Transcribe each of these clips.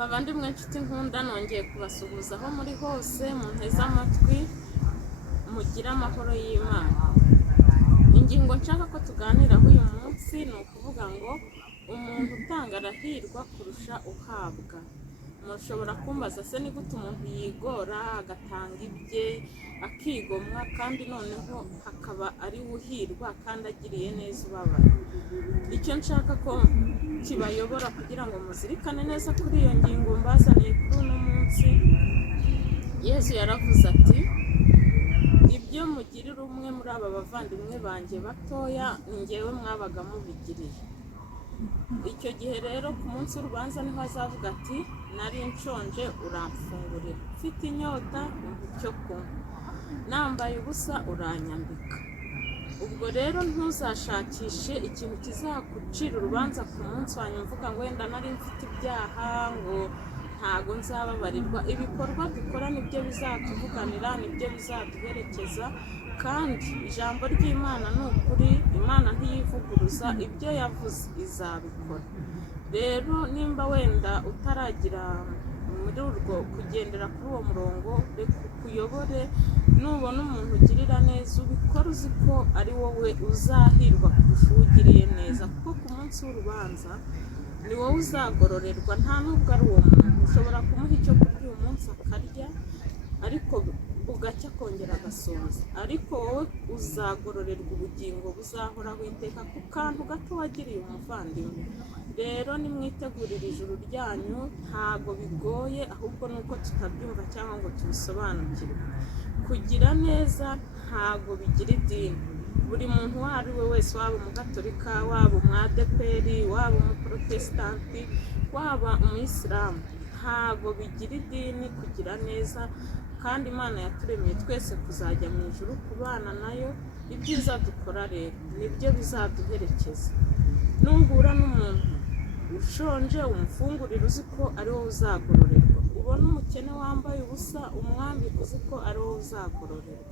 Bavandimwe nshuti nkunda, nongeye kubasuhuza aho muri hose munteze amatwi, mugire amahoro y'Imana. Ingingo nshaka ko tuganiraho uyu munsi ni ukuvuga ngo umuntu utanga arahirwa kurusha uhabwa. Mushobora kumbaza se ni gute umuntu yigora agatanga ibye akigomwa kandi noneho hakaba ari uhirwa kandi agiriye neza ubabaye. Icyo nshaka ko kibayobora kugira ngo muzirikane neza kuri iyo ngingo mbazaniye kuri uno munsi, Yesu yaravuze ati, ibyo mugirira umwe muri aba bavandimwe banjye batoya ni njyewe mwabaga mubigiriye. Icyo gihe rero ku munsi w'urubanza niho azavuga ati, nari nshonje uramfungurira, mfite inyota umpa icyo kunywa, nambaye ubusa uranyambika. Ubwo rero ntuzashakishe ikintu kizagucira urubanza ku munsi wanyu mvuga ngo wenda nari mfite ibyaha ngo ntago nzababarirwa. Ibikorwa dukora nibyo bizatuvuganira, nibyo bizaduherekeza, kandi ijambo ry'Imana ni ukuri. Imana ntiyivuguruza, ibyo yavuze izabikora. Rero nimba wenda utaragira muri urwo kugendera kuri uwo murongo, reka ukuyobore. Nubona umuntu ugirira neza ubikora uzi ko ari wowe uzahirwa kurusha ugiriye neza, kuko ku munsi w'urubanza ni wowe uzagororerwa, nta nubwo ari uwo muntu. Ushobora kumuha icyo kurya uyu munsi akarya, ariko ugacya akongera agasonza, ariko wowe uzagororerwa ubugingo buzahoraho iteka ku kantu gato wagiriye umuvandimwe. Rero nimwitegurire ijuru ryanyu, ntago bigoye, ahubwo nuko tutabyumva cyangwa ngo tubisobanukirwe. Kugira neza ntago bigira idini. Buri muntu uwo ari we wese, waba umugatolika, waba umwadeperi, waba umuprotesitanti, waba umuyisilamu, ntago bigira idini kugira neza. Kandi Imana yaturemeye twese kuzajya mu ijuru kubana nayo. Ibyiza dukora rero nibyo bizaduherekeza. Nuhura n'umuntu ushonje umufungurira uzi ko ari wowe uzagororerwa. Ubona umukene wambaye ubusa umwambika uzi ko ari wowe uzagororerwa.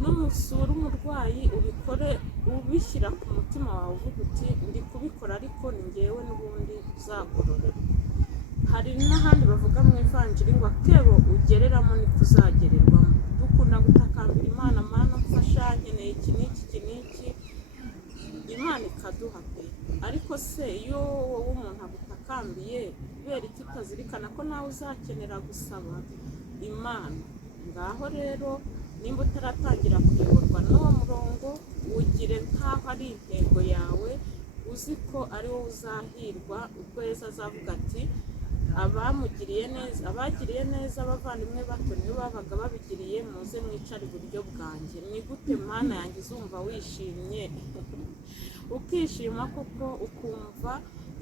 Numusura umurwayi ubikore ubishyira ku mutima wawe uvuga uti, ndi kubikora ariko ni njyewe n'ubundi uzagororerwa. Hari n'ahandi bavuga mu ivanjiri ngo akebo ugereramo niko uzagererwamo. Dukunda gutakambira Imana, Mana mfasha, nkeneye iki n'iki iki n'iki, Imana ikaduha pe. Ariko se iyo wowe umuntu agutakambiye, kubera icyo utazirikana ko nawe uzakenera gusaba Imana? Ngaho rero nimba utaratangira kuyoborwa n'uwo murongo, ugire nk'aho ari intego yawe, uzi ko ari wowe uzahirwa ubwo Yesu azavuga ati, abamugiriye neza, abagiriye neza abavandimwe bato nibo babaga babigiriye, muze mwicare iburyo bwanjye. Ni gute Mana yanjye uzumva wishimye ukishima koko, ukumva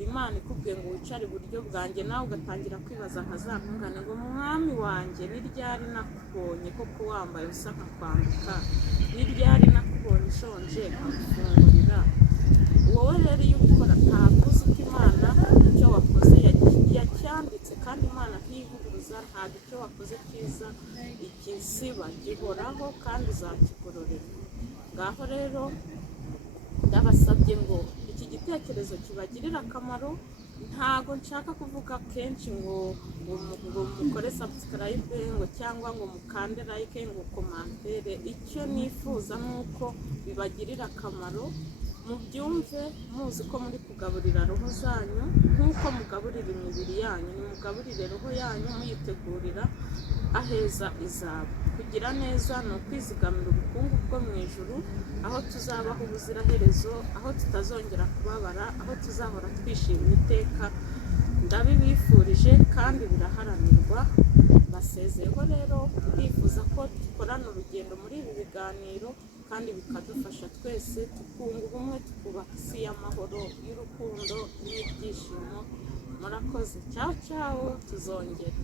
Imana ikubwiye ngo wicare iburyo bwanjye, nawe ugatangira kwibaza nka za ntungane ngo mwami wanjye, ni ryari nakubonye koko wambaye ubusa nkakwambika? Ni ryari nakubonye ushonje nkagufungurira? Wowe rero iyo ubikora ntabwo uzi ko Imana icyo wakoze yacyanditse, kandi Imana ntiyivuguruza. Ntabwo icyo wakoze cyiza igisiba, gihoraho kandi uzakigororerwa. Ngaho rero ndabasabye ngo iki gitekerezo kibagirire akamaro. Ntago nshaka kuvuga kenshi ngo mukore subscribe ngo cyangwa ngo mukande like ngo komantere. Icyo nifuza nuko bibagirira akamaro, mubyumve muzi ko muri kugaburira roho zanyu nk'uko mugaburira imibiri yanyu. Nimugaburire roho yanyu muyitegurira aheza izaba. Kugira neza ni ukwizigamira ubukungu bwo mu ijuru, aho tuzabaho ubuziraherezo, aho tutazongera kubabara, aho tuzahora twishimye iteka. Ndabibifurije kandi biraharanirwa. Basezeyeho rero, ndifuza ko dukorana urugendo muri ibi biganiro kandi bikadufasha twese tukunga ubumwe, tukubaka isi y'amahoro, y'urukundo n'ibyishimo. Murakoze. Ciao ciao, tuzongera.